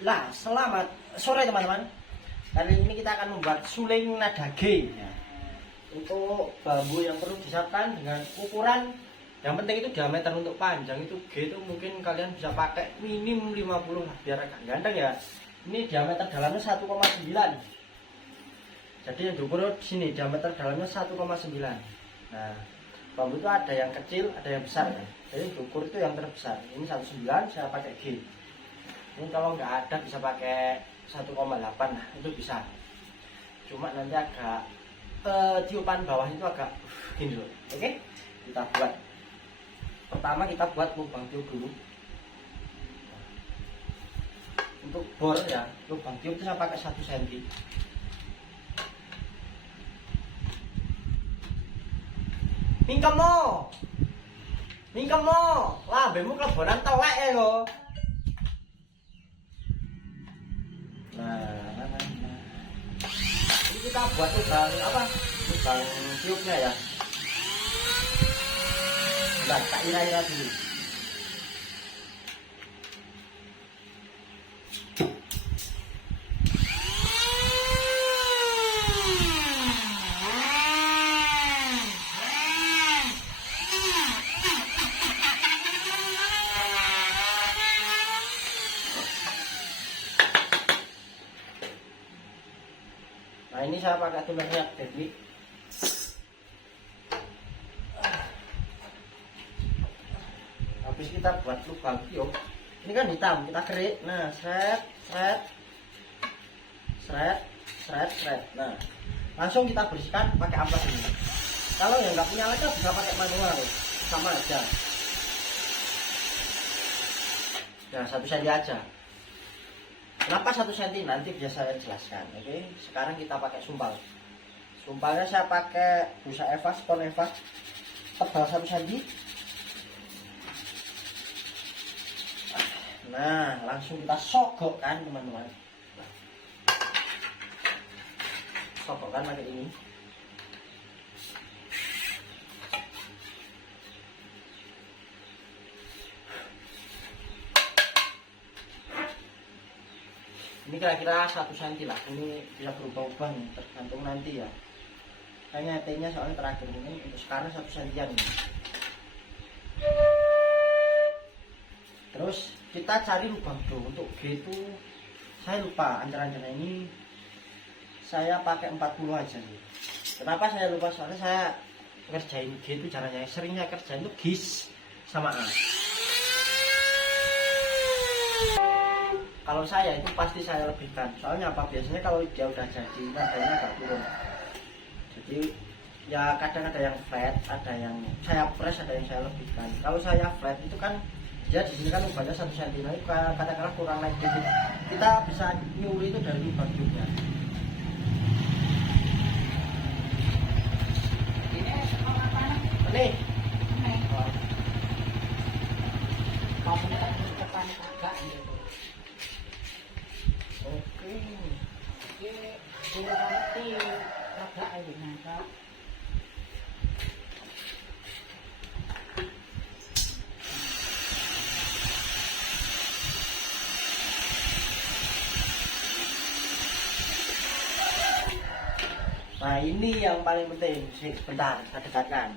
Nah, selamat sore teman-teman. Hari ini kita akan membuat suling nada G. Ya. Untuk bambu yang perlu disiapkan dengan ukuran, yang penting itu diameter untuk panjang itu G itu mungkin kalian bisa pakai minim 50 lah biar agak ganteng ya. Ini diameter dalamnya 1,9. Jadi yang diukur di sini diameter dalamnya 1,9. Nah, bambu itu ada yang kecil, ada yang besar ya. Jadi diukur itu yang terbesar. Ini 1,9 saya pakai G. Ini kalau nggak ada bisa pakai 1,8 lah, itu bisa. Cuma nanti agak tiupan bawah itu agak gini loh. Oke, kita buat. Pertama kita buat lubang tiup dulu. Untuk bor ya, lubang tiup itu saya pakai 1 cm. Mingkemo, lambemu kelebonan tolek ya lo. Nah, ini kita buat lubang apa? Lubang tiupnya ya. Bentar, tak ira-ira dulu. Nah, ini saya pakai tulernya Dewi. Habis kita buat lubang tiup. Ini kan hitam, kita kerik. Nah, seret. Nah, langsung kita bersihkan pakai amplas ini. Kalau yang nggak punya alatnya bisa pakai manual, sama aja. Nah, 1 cm aja. Kenapa 1 cm? Nanti biasa saya jelaskan. Oke, sekarang kita pakai sumpal. Sumpalnya saya pakai busa Eva, spon Eva, tebal 1 cm. Nah, langsung kita sogokkan teman-teman. Sogokkan pakai ini. Ini kira-kira 1 cm lah. Ini bisa berubah-ubah nih, tergantung nanti ya. Kayaknya T-nya soalnya terakhir, mungkin untuk sekarang 1 cm ini. Terus kita cari lubang do. Untuk G itu saya lupa ancar-ancarnya, ini saya pakai 40 aja sih. Kenapa saya lupa? Soalnya saya ngerjain G itu caranya seringnya kerjain itu gis sama A. Kalau saya itu pasti saya lebihkan. Soalnya apa? Biasanya kalau dia udah jadi nadanya agak turun. Jadi ya kadang ada yang flat, ada yang saya press, ada yang saya lebihkan. Kalau saya flat itu kan dia di sini kan lubangnya 1 cm. Katakanlah kurang naik dikit. Kita bisa nyuri itu dari lubang tiupnya. Ini. Oke. Nah, ini yang paling penting. Sebentar, kita dekatkan.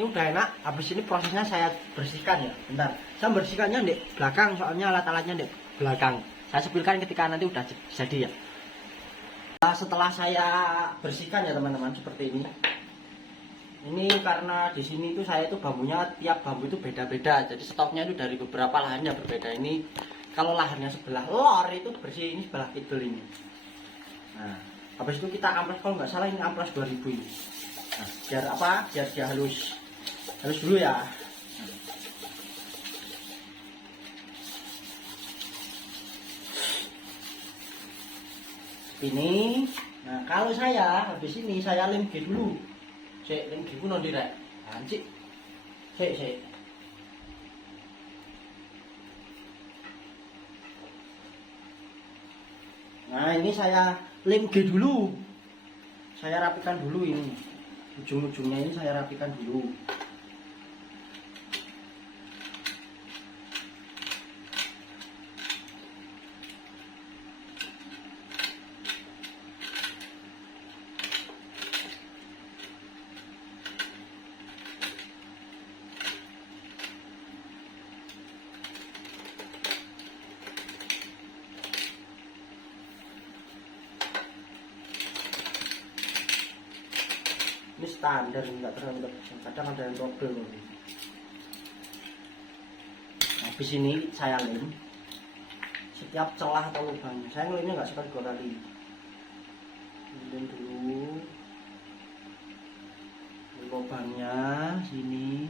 Ini udah enak. Habis ini prosesnya saya bersihkan ya. Bentar, saya bersihkannya di belakang, soalnya alat-alatnya di belakang. Saya sepilkan ketika nanti udah jadi ya. Nah, setelah saya bersihkan ya teman-teman, seperti ini. Ini karena di sini itu saya itu bambunya, tiap bambu itu beda-beda. Jadi stoknya itu dari beberapa lahannya berbeda. Ini kalau lahannya sebelah lor itu bersih, ini sebelah kidul ini. Nah, habis itu kita amplas, kalau nggak salah ini amplas 2000 ini. Nah, biar apa? Biar dia halus dulu ya. Ini, nah kalau saya habis ini saya lem G dulu. Lem G pun nanti rek. Anjir. Sik. Nah ini saya lem G dulu. Saya rapikan dulu ini. Ujung-ujungnya ini saya rapikan dulu. Ini standar, enggak terlalu kadang ada yang trouble. Habis ini saya lem setiap celah atau lubangnya. Saya ngelemnya enggak sekali 2 kali. Lem dulu lubangnya sini.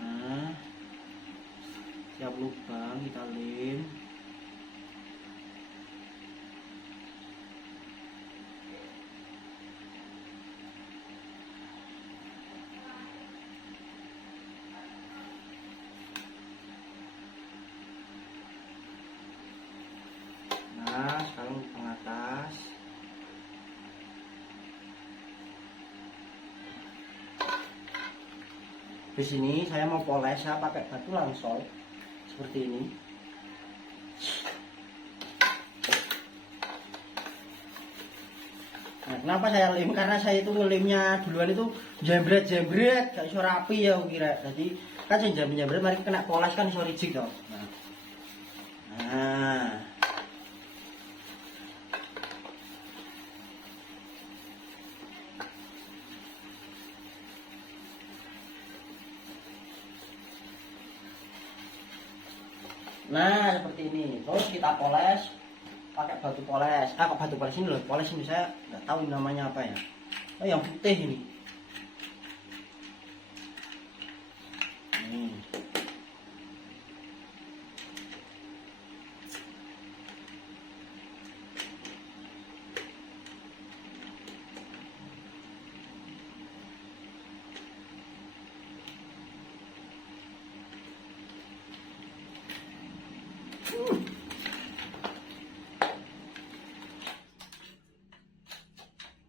Nah, setiap lubang kita lem. Nah, sekarang pengatas. Di sini saya mau poles, saya pakai batu langsol seperti ini. Nah, kenapa saya lem? Karena saya itu lemnya duluan itu jembret, gak iso rapi ya kira. Jadi kan saya jembret, mari kena poles kan iso rigid toh. Nah. Nah, seperti ini. Terus kita poles pakai batu poles. Kok batu poles ini loh. Poles ini saya nggak tahu namanya apa ya. Oh, yang putih ini.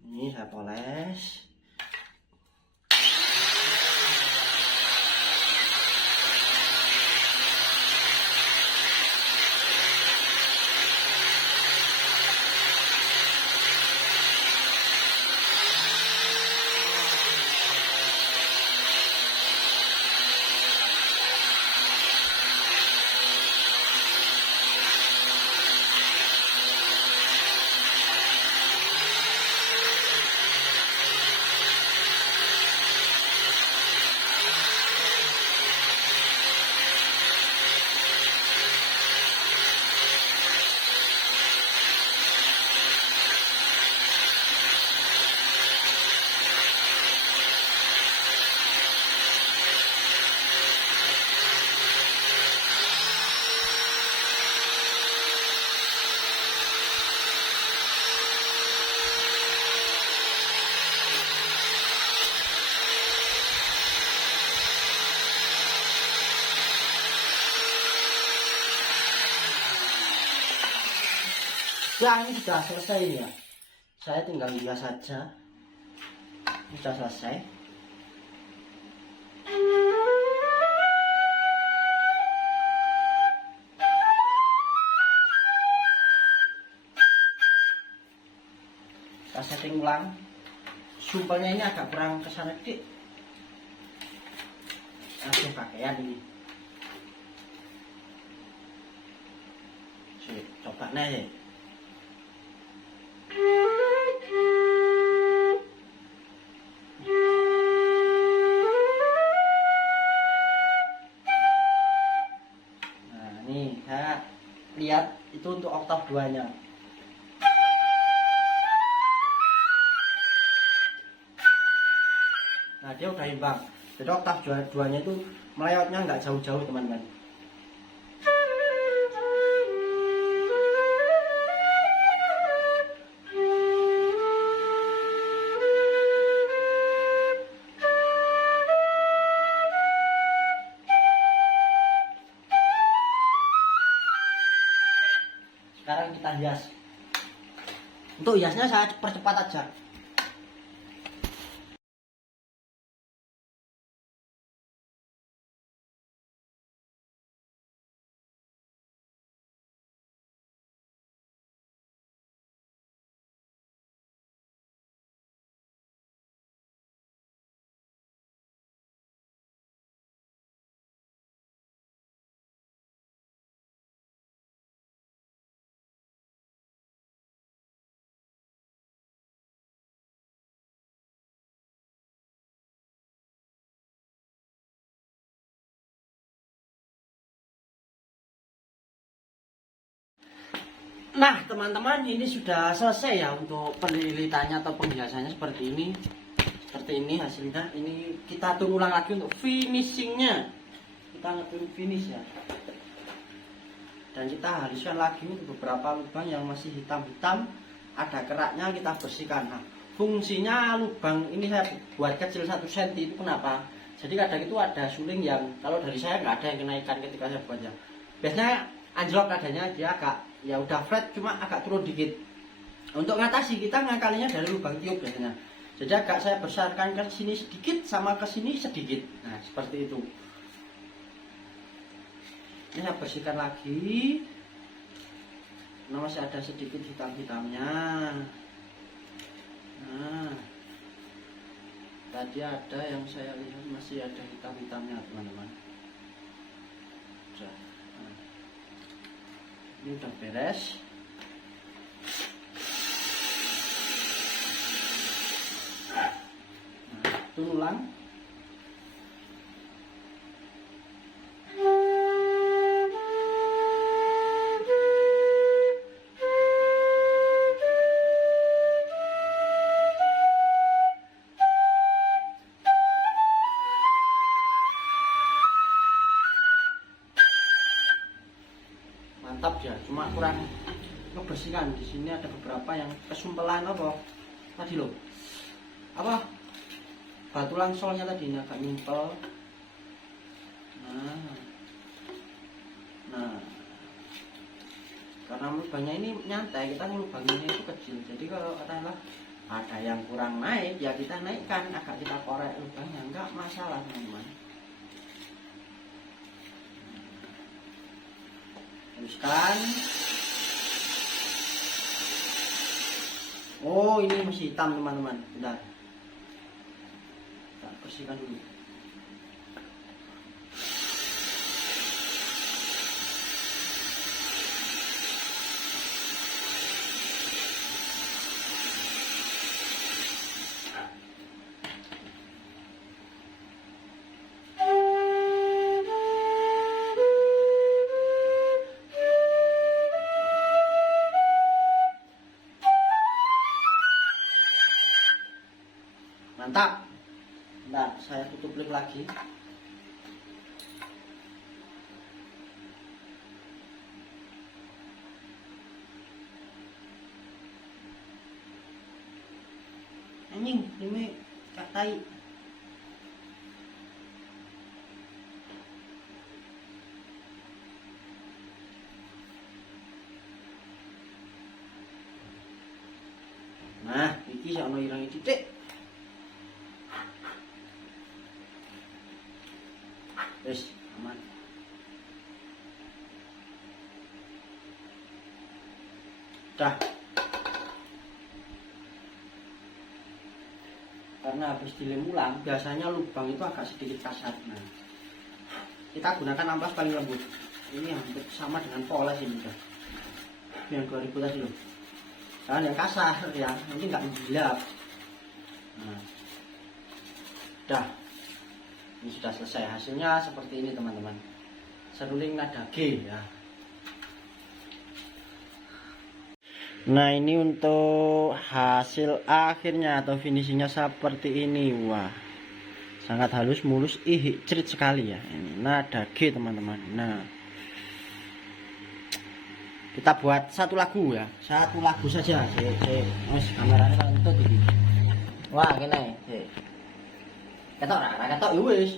Ini saya poles. Ya, ini sudah selesai ya. Saya tinggal hias saja. Sudah selesai. Kita setting ulang. Sumpelnya ini agak kurang kesana dikit. Langsung pakaian ini. Coba nih. Nah, nih, saya lihat itu untuk oktav 2-nya. Nah, dia udah imbang. Jadi oktav 2-nya itu meleotnya nggak jauh-jauh, teman-teman. Sekarang kita hias. Untuk hiasnya saya percepat aja. Nah, teman-teman, ini sudah selesai ya untuk penelitiannya atau penghiasannya seperti ini. Seperti ini hasilnya. Ini kita tunggu ulang lagi untuk finishingnya. Kita ngetun finish ya. Dan kita haluskan lagi beberapa lubang yang masih hitam-hitam. Ada keraknya, kita bersihkan. Nah, fungsinya lubang ini saya buat kecil 1 cm itu kenapa? Jadi kadang itu ada suling yang kalau dari saya nggak ada yang kenaikan ketika saya buatnya. Biasanya anjlok adanya, dia agak ya udah flat cuma agak turun dikit. Untuk ngatasi kita ngakalinya dari lubang tiup biasanya. Jadi agak saya besarkan ke sini sedikit sama ke sini sedikit. Nah, seperti itu. Ini saya bersihkan lagi. Nah, masih ada sedikit hitam-hitamnya. Nah, tadi ada yang saya lihat masih ada hitam-hitamnya, teman-teman. Nah, ini udah beres. Nah, tunggu ulang. Mantap ya, cuma kurang ngebersihkan. Di sini ada beberapa yang kesumpelan apa tadi loh, apa batu langsolnya tadi ini agak nyumpel. Nah, karena lubangnya ini nyantai, kita ngelubanginnya itu kecil. Jadi kalau katakanlah ada yang kurang naik, ya kita naikkan, agak kita korek lubangnya, enggak masalah, teman-teman. Teruskan. Oh, ini masih hitam, teman-teman. Bentar. Kita bersihkan dulu. Mantap. Nah, saya tutup lip lagi. Anjing, ini katai. Nah, iki sak ono ireng titik. Wis, aman. Dah. Karena habis dilem ulang, biasanya lubang itu agak sedikit kasar. Nah, kita gunakan amplas paling lembut. Ini hampir sama dengan poles ini udah. Yang 2000 tadi loh. Jangan yang kasar ya, nanti nggak menggilap. Nah, dah. Ini sudah selesai, hasilnya seperti ini teman-teman. Seruling nada G ya. Nah, ini untuk hasil akhirnya atau finishingnya seperti ini. Wah, sangat halus, mulus, cerit sekali ya. Ini nada G teman-teman. Nah, kita buat satu lagu ya, satu lagu saja. Mas kameranya kan itu gini. Wah, gini. Ketok ora ketok ya wis.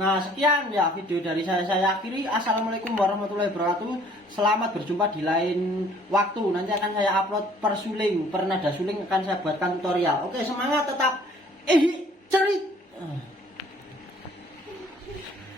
Nah, sekian ya video dari saya akhiri. Assalamualaikum warahmatullahi wabarakatuh. Selamat berjumpa di lain waktu. Nanti akan saya upload per suling, per nada suling akan saya buatkan tutorial. Oke, semangat tetap cerit.